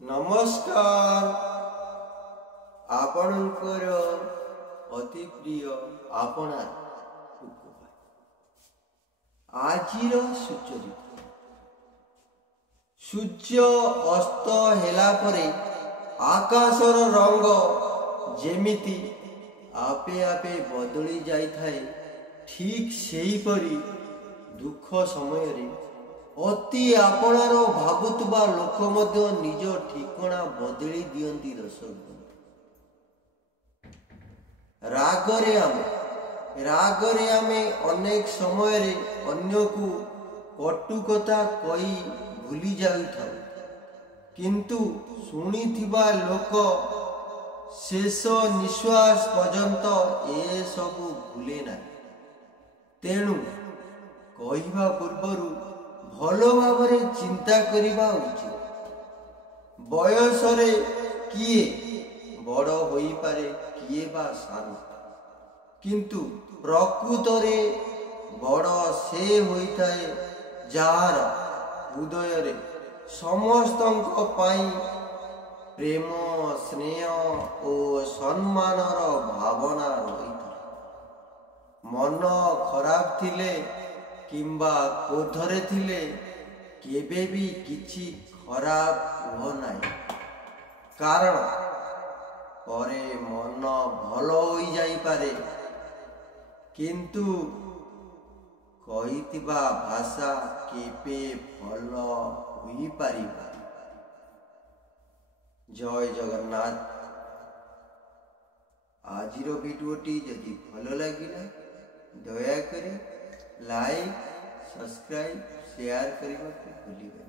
नमस्कार आपणकर अति प्रिय आपना आजिर सुचरित सूर्य अस्त हेला परे आकाशर रंग जेमिति आपे आपे बदली जाई थाए ठीक सेही परी दुख समय रे अति आपणार भावुवा लोक मध्य निज ठिकणा बदली दियंती दर्शक रागरे आमे अनेक समय रे अन्य को कटु कथा कही भूली जाऊ किंतु शुणिथिबा लोक शेष निश्वास पर्यंत ए सबु भूले ना। तेणु कहिबा पूर्वरु भलो भावरे चिंता करिबा उचित। बयस रे किए बड़ होई पारे किए बा सानो, किंतु प्रकृत रे बड़ से होई थाए जार हृदय रे समस्तंक पाई प्रेम स्नेह और सम्मानर भावना रही थाए। मन खराब थिले किंबा क्रोधरे थिले केबे भी किछि खराब हो नाही, कारण परे मन भलो होई जाई पारे किंतु कहितिबा भाषा केबे भलो होई पारिबा। जय जगन्नाथ। आजिर भिडियोटी जदि भलो लागिला दया करे लाइक सब्सक्राइब शेयर करने को भूलिबे।